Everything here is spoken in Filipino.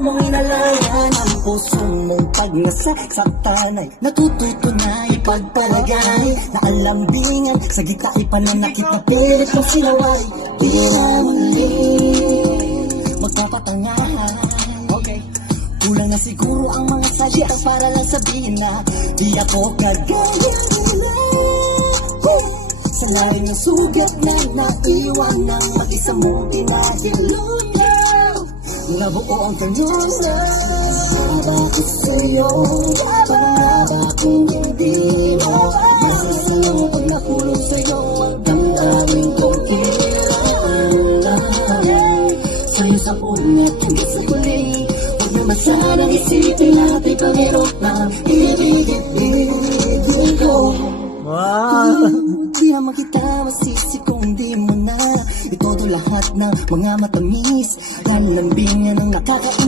Mong inalayan ang puso mong pag-nasaktan ay natututo na ipagpalagay na alambingan sa gitna ipananakit na pilit ng silaway. Di na muli magpapatangahan. Okay. Kulang na siguro ang mga salita para lang sabihin na di ako kagaya nila. Sanawin ng sugat na naiwan ng mag-isa mong pinahilot. Nabuo ang kanyang bakit sa'yo? Parang ba kung hindi mo masasalaw pag nakulong sa'yo? Ang damdamin kong kailangan sa'yo sa una at hanggang sa huli. Huwag naman sanang isipin natin pangarap na ibigay ko. Di naman kita masisi kung di mo na itodo lahat ng mga matamis. Yan lambingan ang nakaka